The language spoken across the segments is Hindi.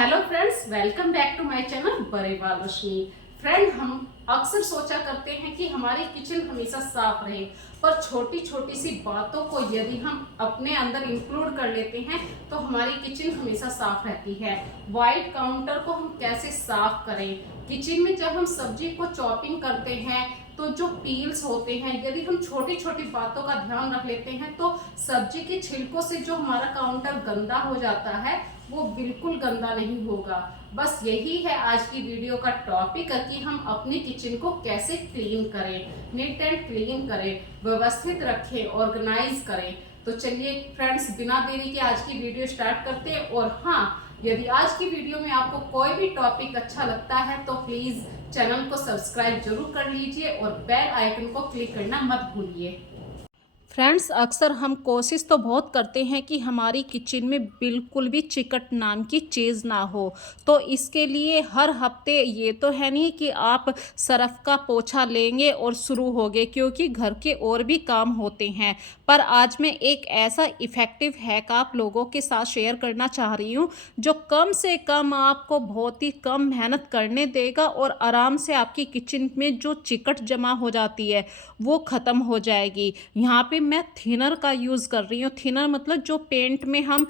Hello friends, welcome back to my channel Barewal Roshni. Friend, हम अक्सर सोचा करते हैं कि हमारी किचन हमेशा साफ रहे, पर छोटी छोटी सी बातों को यदि हम अपने अंदर इंक्लूड कर लेते हैं तो हमारी किचन हमेशा साफ रहती है। वाइट काउंटर को हम कैसे साफ करें? किचन में जब हम सब्जी को चॉपिंग करते हैं तो जो पील्स होते हैं, यदि हम छोटी छोटी बातों का ध्यान रख लेते हैं तो सब्जी के छिलकों से जो हमारा काउंटर गंदा हो जाता है वो बिल्कुल गंदा नहीं होगा। बस यही है आज की वीडियो का टॉपिक कि हम अपनी किचन को कैसे क्लीन करें, नीट एंड क्लीन करें, व्यवस्थित रखें, ऑर्गेनाइज करें। तो चलिए फ्रेंड्स, बिना देरी के आज की वीडियो स्टार्ट करते हैं। और हाँ, यदि आज की वीडियो में आपको कोई भी टॉपिक अच्छा लगता है तो प्लीज चैनल को सब्सक्राइब जरूर कर लीजिए और बेल आइकन को क्लिक करना मत भूलिए। फ्रेंड्स, अक्सर हम कोशिश तो बहुत करते हैं कि हमारी किचन में बिल्कुल भी चिकट नाम की चीज़ ना हो। तो इसके लिए हर हफ्ते ये तो है नहीं कि आप सरफ का पोछा लेंगे और शुरू होगे, क्योंकि घर के और भी काम होते हैं। पर आज मैं एक ऐसा इफ़ेक्टिव हैक आप लोगों के साथ शेयर करना चाह रही हूँ जो कम से कम आपको बहुत ही कम मेहनत करने देगा और आराम से आपकी किचन में जो चिकट जमा हो जाती है वो ख़त्म हो जाएगी। यहाँ पे मैं थिनर का यूज़ कर रही हूँ। थिनर मतलब जो पेंट में हम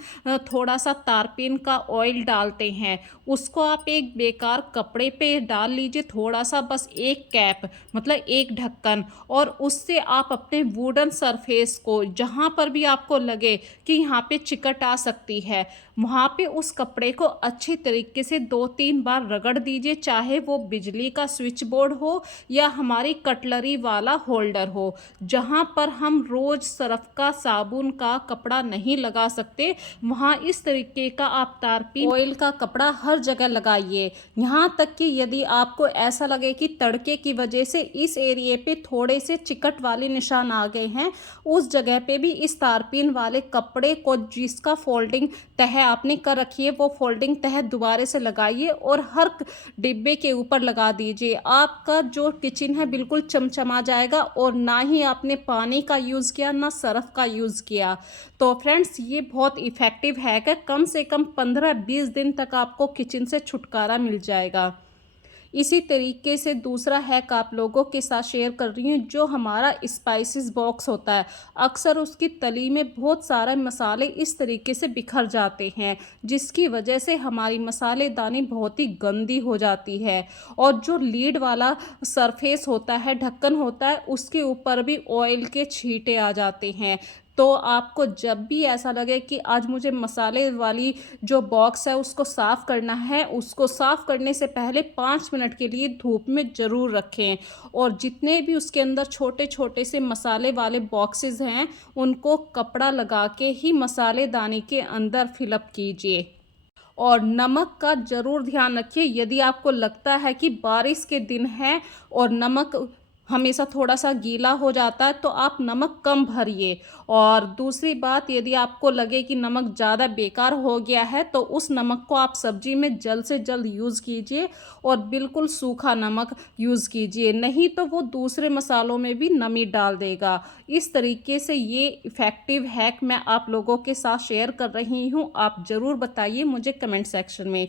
थोड़ा सा तारपीन का ऑयल डालते हैं, उसको आप एक बेकार कपड़े पे डाल लीजिए, थोड़ा सा, बस एक कैप मतलब एक ढक्कन, और उससे आप अपने वुडन सरफेस को जहाँ पर भी आपको लगे कि यहाँ पे चिकट आ सकती है, वहाँ पे उस कपड़े को अच्छी तरीके से 2-3 बार रगड़ दीजिए, चाहे वो बिजली का स्विच बोर्ड हो या हमारी कटलरी वाला होल्डर हो। जहाँ पर हम रोज़ सरफ का, साबुन का कपड़ा नहीं लगा सकते, वहाँ इस तरीके का आप तारपीन ऑयल का कपड़ा हर जगह लगाइए। यहाँ तक कि यदि आपको ऐसा लगे कि तड़के की वजह से इस एरिए पे थोड़े से चिकट वाले निशान आ गए हैं, उस जगह पे भी इस तारपीन वाले कपड़े को, जिसका फोल्डिंग तह आपने कर रखी है, वो फोल्डिंग तह दोबारा से लगाइए और हर डिब्बे के ऊपर लगा दीजिए। आपका जो किचन है बिल्कुल चमचमा जाएगा और ना ही आपने पानी का यूज़ किया ना सरफ का यूज़ किया। तो फ्रेंड्स, ये बहुत इफ़ेक्टिव हैक है। कम से कम 15-20 दिन तक आपको किचन से छुटकारा मिल जाएगा। इसी तरीके से दूसरा हैक आप लोगों के साथ शेयर कर रही हूँ, जो हमारा स्पाइसेस बॉक्स होता है। अक्सर उसकी तली में बहुत सारे मसाले इस तरीके से बिखर जाते हैं, जिसकी वजह से हमारी मसालेदानी बहुत ही गंदी हो जाती है। और जो लीड वाला सरफेस होता है, ढक्कन होता है, उसके ऊपर भी ऑयल के छींटे आ जाते हैं। तो आपको जब भी ऐसा लगे कि आज मुझे मसाले वाली जो बॉक्स है उसको साफ़ करना है, उसको साफ़ करने से पहले 5 मिनट के लिए धूप में ज़रूर रखें और जितने भी उसके अंदर छोटे छोटे से मसाले वाले बॉक्सेस हैं उनको कपड़ा लगा के ही मसालेदानी के अंदर फिलअप कीजिए। और नमक का ज़रूर ध्यान रखिए। यदि आपको लगता है कि बारिश के दिन है और नमक हमेशा थोड़ा सा गीला हो जाता है, तो आप नमक कम भरिए। और दूसरी बात, यदि आपको लगे कि नमक ज़्यादा बेकार हो गया है तो उस नमक को आप सब्जी में जल्द से जल्द यूज़ कीजिए और बिल्कुल सूखा नमक यूज़ कीजिए, नहीं तो वो दूसरे मसालों में भी नमी डाल देगा। इस तरीके से ये इफ़ेक्टिव हैक मैं आप लोगों के साथ शेयर कर रही हूँ। आप ज़रूर बताइए मुझे कमेंट सेक्शन में।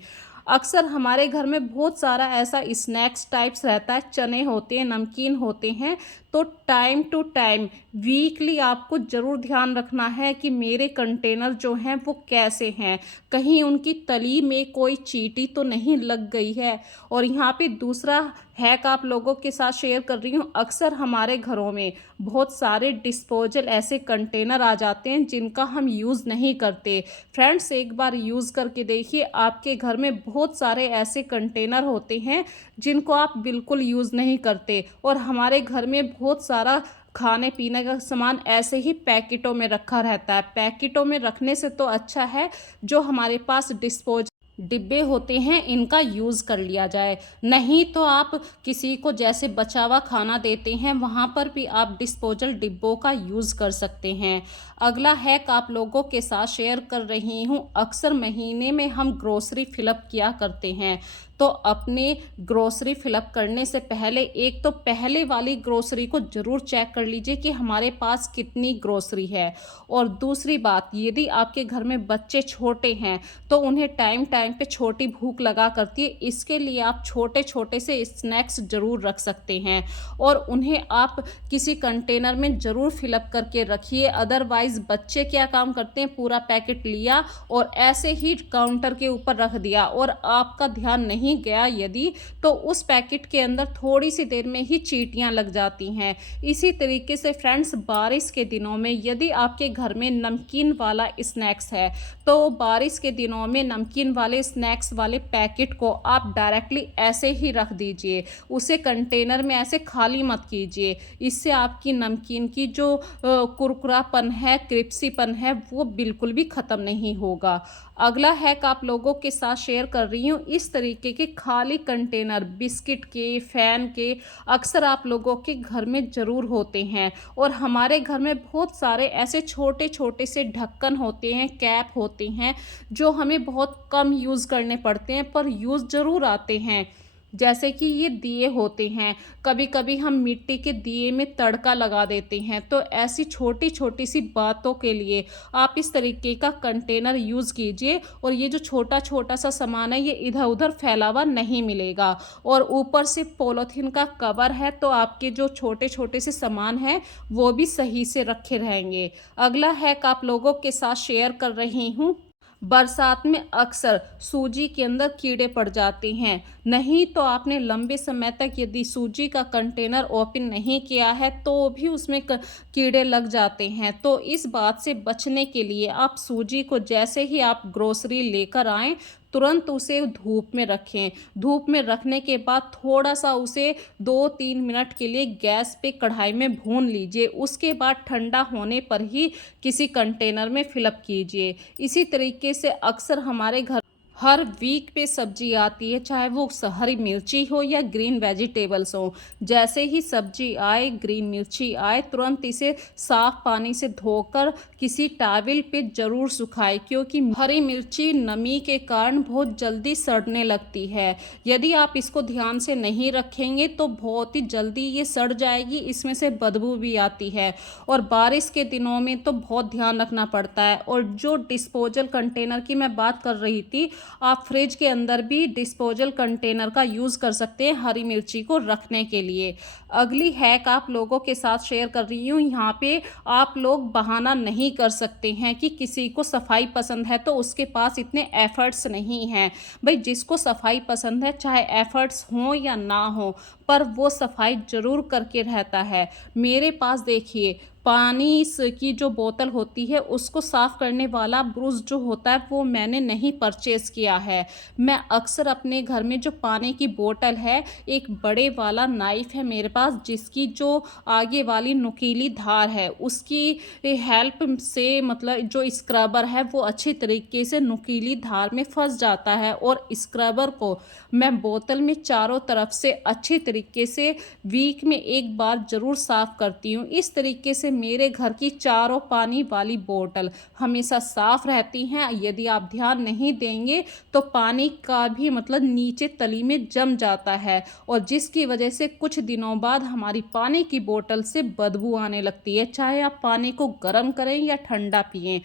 अक्सर हमारे घर में बहुत सारा ऐसा स्नैक्स टाइप्स रहता है, चने होते हैं, नमकीन होते हैं, तो टाइम टू टाइम वीकली आपको ज़रूर ध्यान रखना है कि मेरे कंटेनर जो हैं वो कैसे हैं, कहीं उनकी तली में कोई चींटी तो नहीं लग गई है। और यहाँ पे दूसरा हैक आप लोगों के साथ शेयर कर रही हूँ। अक्सर हमारे घरों में बहुत सारे डिस्पोजल ऐसे कंटेनर आ जाते हैं जिनका हम यूज़ नहीं करते। फ्रेंड्स, एक बार यूज़ करके देखिए, आपके घर में बहुत सारे ऐसे कंटेनर होते हैं जिनको आप बिल्कुल यूज़ नहीं करते। और हमारे घर में बहुत सारा खाने पीने का सामान ऐसे ही पैकेटों में रखा रहता है। पैकेटों में रखने से तो अच्छा है जो हमारे पास डिस्पोज डिब्बे होते हैं इनका यूज़ कर लिया जाए। नहीं तो आप किसी को जैसे बचा हुआ खाना देते हैं, वहाँ पर भी आप डिस्पोजल डिब्बों का यूज़ कर सकते हैं। अगला हैक आप लोगों के साथ शेयर कर रही हूँ। अक्सर महीने में हम ग्रोसरी फिलअप किया करते हैं, तो अपने ग्रोसरी फिलअप करने से पहले एक तो पहले वाली ग्रोसरी को ज़रूर चेक कर लीजिए कि हमारे पास कितनी ग्रोसरी है। और दूसरी बात, यदि आपके घर में बच्चे छोटे हैं तो उन्हें टाइम टाइम टाइम पे छोटी भूख लगा करती है, इसके लिए आप छोटे छोटे से स्नैक्स ज़रूर रख सकते हैं और उन्हें आप किसी कंटेनर में ज़रूर फिलअप करके रखिए। अदरवाइज़ बच्चे क्या काम करते हैं, पूरा पैकेट लिया और ऐसे ही काउंटर के ऊपर रख दिया और आपका ध्यान नहीं गया यदि, तो उस पैकेट के अंदर थोड़ी सी देर में ही चींटियां लग जाती हैं। इसी तरीके से फ्रेंड्स, बारिश के दिनों में यदि आपके घर में नमकीन वाला स्नैक्स है, तो बारिश के दिनों में नमकीन वाले स्नैक्स वाले पैकेट को आप डायरेक्टली ऐसे ही रख दीजिए, उसे कंटेनर में ऐसे खाली मत कीजिए। इससे आपकी नमकीन की जो कुरकुरापन है, क्रिप्सीपन है, वो बिल्कुल भी ख़त्म नहीं होगा। अगला हैक आप लोगों के साथ शेयर कर रही हूँ। इस तरीके के खाली कंटेनर बिस्किट के, फ़ैन के अक्सर आप लोगों के घर में ज़रूर होते हैं और हमारे घर में बहुत सारे ऐसे छोटे छोटे से ढक्कन होते हैं, कैप होते हैं, जो हमें बहुत कम यूज़ करने पड़ते हैं पर यूज़ ज़रूर आते हैं। जैसे कि ये दिए होते हैं, कभी कभी हम मिट्टी के दिए में तड़का लगा देते हैं, तो ऐसी छोटी छोटी सी बातों के लिए आप इस तरीके का कंटेनर यूज़ कीजिए और ये जो छोटा छोटा सा सामान है ये इधर उधर फैला हुआ नहीं मिलेगा और ऊपर से पॉलीथीन का कवर है, तो आपके जो छोटे छोटे से सामान हैं वो भी सही से रखे रहेंगे। अगला हैक आप लोगों के साथ शेयर कर रही हूँ। बरसात में अक्सर सूजी के अंदर कीड़े पड़ जाते हैं, नहीं तो आपने लंबे समय तक यदि सूजी का कंटेनर ओपन नहीं किया है तो भी उसमें कीड़े लग जाते हैं। तो इस बात से बचने के लिए आप सूजी को जैसे ही आप ग्रोसरी लेकर आएँ, तुरंत उसे धूप में रखें। धूप में रखने के बाद थोड़ा सा उसे 2-3 मिनट के लिए गैस पे कढ़ाई में भून लीजिए, उसके बाद ठंडा होने पर ही किसी कंटेनर में फिलअप कीजिए। इसी तरीके से अक्सर हमारे घर हर वीक पे सब्जी आती है, चाहे वो हरी मिर्ची हो या ग्रीन वेजिटेबल्स हो। जैसे ही सब्जी आए, ग्रीन मिर्ची आए, तुरंत इसे साफ पानी से धोकर किसी टॉवल पे ज़रूर सुखाए, क्योंकि हरी मिर्ची नमी के कारण बहुत जल्दी सड़ने लगती है। यदि आप इसको ध्यान से नहीं रखेंगे तो बहुत ही जल्दी ये सड़ जाएगी, इसमें से बदबू भी आती है और बारिश के दिनों में तो बहुत ध्यान रखना पड़ता है। और जो डिस्पोजल कंटेनर की मैं बात कर रही थी, आप फ्रिज के अंदर भी डिस्पोजल कंटेनर का यूज़ कर सकते हैं हरी मिर्ची को रखने के लिए। अगली हैक आप लोगों के साथ शेयर कर रही हूँ। यहाँ पे आप लोग बहाना नहीं कर सकते हैं कि किसी को सफाई पसंद है तो उसके पास इतने एफर्ट्स नहीं हैं। भाई, जिसको सफाई पसंद है, चाहे एफर्ट्स हों या ना हो, पर वो सफाई ज़रूर करके रहता है। मेरे पास देखिए, पानी की जो बोतल होती है उसको साफ़ करने वाला ब्रश जो होता है वो मैंने नहीं परचेज़ किया है। मैं अक्सर अपने घर में जो पानी की बोतल है, एक बड़े वाला नाइफ़ है मेरे पास, जिसकी जो आगे वाली नुकीली धार है उसकी हेल्प से, मतलब जो स्क्रबर है वो अच्छी तरीके से नुकीली धार में फंस जाता है और स्क्रबर को मैं बोतल में चारों तरफ से अच्छी तरीके से वीक में एक बार ज़रूर साफ़ करती हूँ। इस तरीके से मेरे घर की चारों पानी वाली बोतल हमेशा साफ़ रहती हैं। यदि आप ध्यान नहीं देंगे तो पानी का भी मतलब नीचे तली में जम जाता है और जिसकी वजह से कुछ दिनों बाद हमारी पानी की बोतल से बदबू आने लगती है, चाहे आप पानी को गर्म करें या ठंडा पिएं।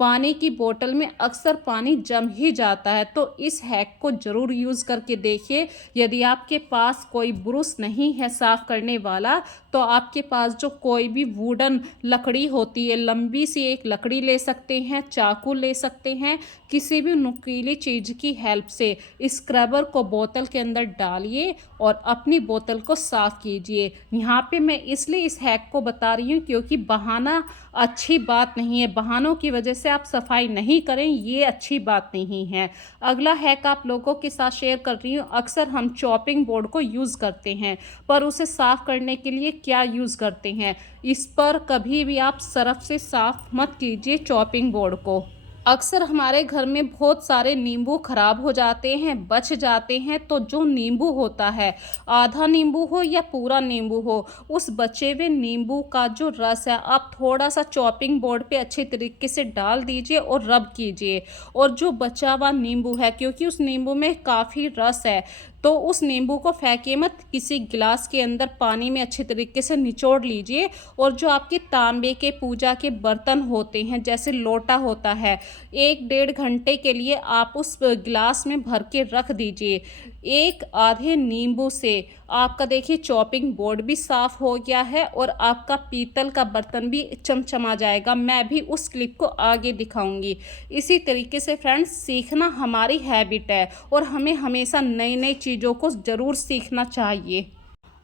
पानी की बोतल में अक्सर पानी जम ही जाता है, तो इस हैक को ज़रूर यूज़ करके देखिए। यदि आपके पास कोई ब्रश नहीं है साफ़ करने वाला, तो आपके पास जो कोई भी वुडन लकड़ी होती है, लंबी सी एक लकड़ी ले सकते हैं, चाकू ले सकते हैं, किसी भी नुकीली चीज़ की हेल्प से स्क्रबर को बोतल के अंदर डालिए और अपनी बोतल को साफ़ कीजिए। यहाँ पे मैं इसलिए इस हैक को बता रही हूँ क्योंकि बहाना अच्छी बात नहीं है। बहानों की वजह से आप सफाई नहीं करें, ये अच्छी बात नहीं है। अगला हैक आप लोगों के साथ शेयर कर रही हूँ। अक्सर हम चॉपिंग बोर्ड को यूज़ करते हैं, पर उसे साफ़ करने के लिए क्या यूज़ करते हैं, इस पर कभी भी आप सरफ से साफ़ मत कीजिए चॉपिंग बोर्ड को। अक्सर हमारे घर में बहुत सारे नींबू खराब हो जाते हैं, बच जाते हैं, तो जो नींबू होता है, आधा नींबू हो या पूरा नींबू हो, उस बचे हुए नींबू का जो रस है आप थोड़ा सा चॉपिंग बोर्ड पे अच्छे तरीके से डाल दीजिए और रब कीजिए। और जो बचा हुआ नींबू है, क्योंकि उस नींबू में काफ़ी रस है, तो उस नींबू को फेंकिए मत, किसी गिलास के अंदर पानी में अच्छे तरीके से निचोड़ लीजिए। और जो आपके तांबे के पूजा के बर्तन होते हैं, जैसे लोटा होता है, 1 डेढ़ घंटे के लिए आप उस गिलास में भर के रख दीजिए। एक आधे नींबू से आपका देखिए चॉपिंग बोर्ड भी साफ़ हो गया है और आपका पीतल का बर्तन भी चमचमा जाएगा। मैं भी उस क्लिप को आगे दिखाऊंगी। इसी तरीके से फ्रेंड्स, सीखना हमारी हैबिट है और हमें हमेशा नई नई चीज़ों को ज़रूर सीखना चाहिए।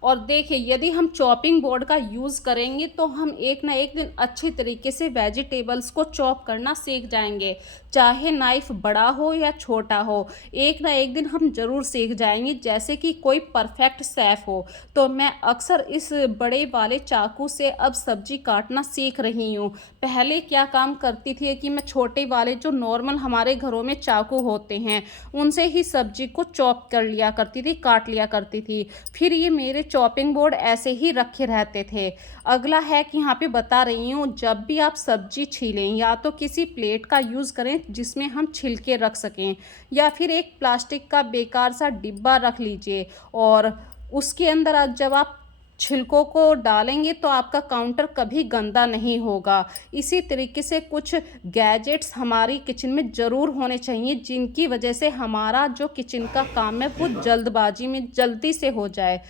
और देखिए, यदि हम चॉपिंग बोर्ड का यूज़ करेंगे तो हम एक ना एक दिन अच्छी तरीके से वेजिटेबल्स को चॉप करना सीख जाएंगे। चाहे नाइफ बड़ा हो या छोटा हो, एक ना एक दिन हम ज़रूर सीख जाएंगे, जैसे कि कोई परफेक्ट शेफ़ हो। तो मैं अक्सर इस बड़े वाले चाकू से अब सब्जी काटना सीख रही हूँ। पहले क्या काम करती थी कि मैं छोटे वाले जो नॉर्मल हमारे घरों में चाकू होते हैं, उनसे ही सब्जी को चॉप कर लिया करती थी, काट लिया करती थी। फिर ये मेरे चॉपिंग बोर्ड ऐसे ही रखे रहते थे। अगला है कि यहाँ पे बता रही हूँ, जब भी आप सब्जी छीलें या तो किसी प्लेट का यूज़ करें जिसमें हम छिलके रख सकें, या फिर एक प्लास्टिक का बेकार सा डिब्बा रख लीजिए और उसके अंदर आज जब आप छिलकों को डालेंगे तो आपका काउंटर कभी गंदा नहीं होगा। इसी तरीके से कुछ गैजेट्स हमारी किचन में ज़रूर होने चाहिए, जिनकी वजह से हमारा जो किचन का काम है वो जल्दबाजी में जल्दी से हो जाए।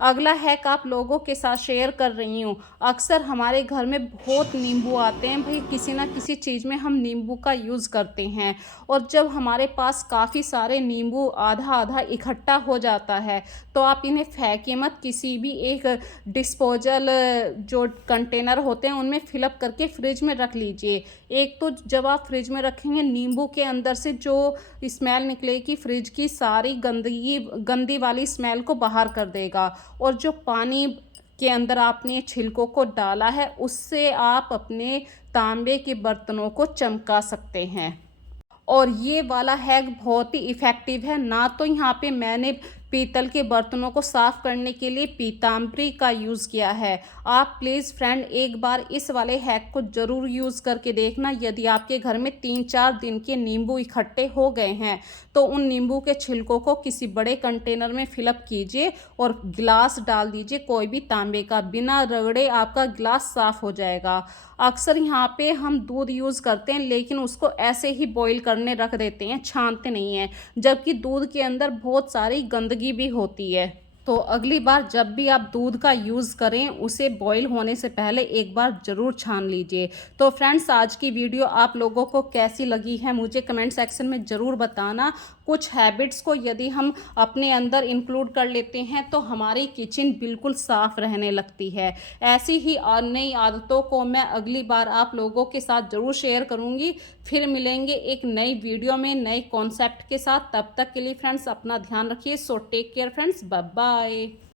अगला हैक आप लोगों के साथ शेयर कर रही हूँ। अक्सर हमारे घर में बहुत नींबू आते हैं भाई, किसी ना किसी चीज़ में हम नींबू का यूज़ करते हैं, और जब हमारे पास काफ़ी सारे नींबू आधा आधा इकट्ठा हो जाता है तो आप इन्हें फेंकिए मत, किसी भी एक डिस्पोजल जो कंटेनर होते हैं उनमें फिलअप करके फ्रिज में रख लीजिए। एक तो जब आप फ्रिज में रखेंगे, नींबू के अंदर से जो स्मेल निकलेगी फ्रिज की, सारी गंदी वाली स्मेल को बाहर कर देगा। और जो पानी के अंदर आपने छिलकों को डाला है, उससे आप अपने तांबे के बर्तनों को चमका सकते हैं। और ये वाला हैक बहुत ही इफ़ेक्टिव है। ना तो यहाँ पे मैंने पीतल के बर्तनों को साफ़ करने के लिए पीताम्बरी का यूज़ किया है। आप प्लीज़ फ्रेंड एक बार इस वाले हैक को ज़रूर यूज़ करके देखना। यदि आपके घर में 3-4 दिन के नींबू इकट्ठे हो गए हैं तो उन नींबू के छिलकों को किसी बड़े कंटेनर में फिलअप कीजिए और गिलास डाल दीजिए, कोई भी तांबे का, बिना रगड़े आपका गिलास साफ़ हो जाएगा। अक्सर यहाँ पे हम दूध यूज़ करते हैं लेकिन उसको ऐसे ही बॉईल करने रख देते हैं, छानते नहीं हैं, जबकि दूध के अंदर बहुत सारी गंदगी भी होती है। तो अगली बार जब भी आप दूध का यूज़ करें, उसे बॉईल होने से पहले एक बार ज़रूर छान लीजिए। तो फ्रेंड्स, आज की वीडियो आप लोगों को कैसी लगी है मुझे कमेंट सेक्शन में ज़रूर बताना। कुछ हैबिट्स को यदि हम अपने अंदर इंक्लूड कर लेते हैं तो हमारी किचन बिल्कुल साफ़ रहने लगती है। ऐसी ही नई आदतों को मैं अगली बार आप लोगों के साथ ज़रूर शेयर करूँगी। फिर मिलेंगे एक नई वीडियो में नए कॉन्सेप्ट के साथ। तब तक के लिए फ्रेंड्स अपना ध्यान रखिए। So take care friends, bye bye.